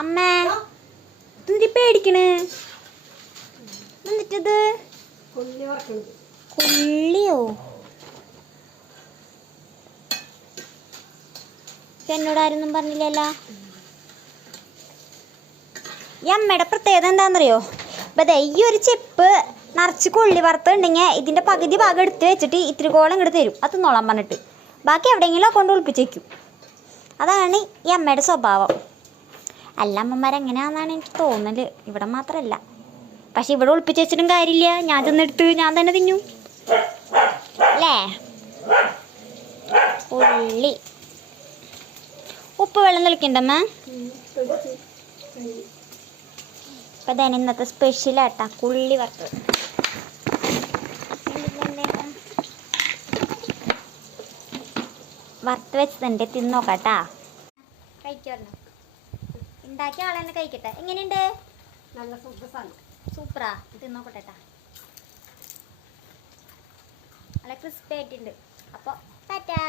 അമ്മേ പേടിക്കണ് എന്നിട്ടത് വറക്കണത്. കൊള്ളിയോ? എന്നോട് ആരൊന്നും പറഞ്ഞില്ലല്ലോ. ഈ അമ്മയുടെ പ്രത്യേകത എന്താണെന്നറിയോ? ഇപ്പം ദേ ഈ ഒരു ചെപ്പ് നിറച്ച് കൊള്ളി വറുത്തുണ്ടെങ്കിൽ ഇതിന്റെ പകുതി ഭാഗം എടുത്ത് വെച്ചിട്ട് ഇത്തിരി കോളം ഇങ്ങോട്ട് തരും. അത് നോളാൻ പറഞ്ഞിട്ട്. ബാക്കി എവിടെയെങ്കിലും കൊണ്ട് ഒളിപ്പിച്ചേക്കും അതാണ് ഈ അമ്മയുടെ സ്വഭാവം. എല്ലാ അമ്മമാരെങ്ങനെയാണെന്നാണ് എനിക്ക് തോന്നൽ. ഇവിടെ മാത്രമല്ല പക്ഷെ ഇവിടെ ഒളിപ്പിച്ച് വെച്ചിട്ടും കാര്യമില്ല. ഞാൻ ചെന്നെടുത്ത് ഞാൻ തന്നെ തിന്നു. അല്ലേ? ഉള്ളി. ഉപ്പ് വെള്ളം തെളിക്കണ്ടമ്മ ഇപ്പം തന്നെ ഇന്നത്തെ സ്പെഷ്യൽ സ്പെഷ്യലാട്ടാ കുള്ളി വറുത്തത്. വറുത്ത് വെച്ചതുണ്ട് തിന്നോക്കാട്ടാ കഴിക്കാറുണ്ടോ ഉണ്ടാക്കിയ ആളെന്നെ കഴിക്കട്ടെ. എങ്ങനെയുണ്ട്? നല്ല സൂപ്പറാണ് സൂപ്പറാ. തിന്നോക്കട്ടെട്ടാ നല്ല ക്രിസ്പി ആയിട്ടുണ്ട്. അപ്പോൾ ടാറ്റാ.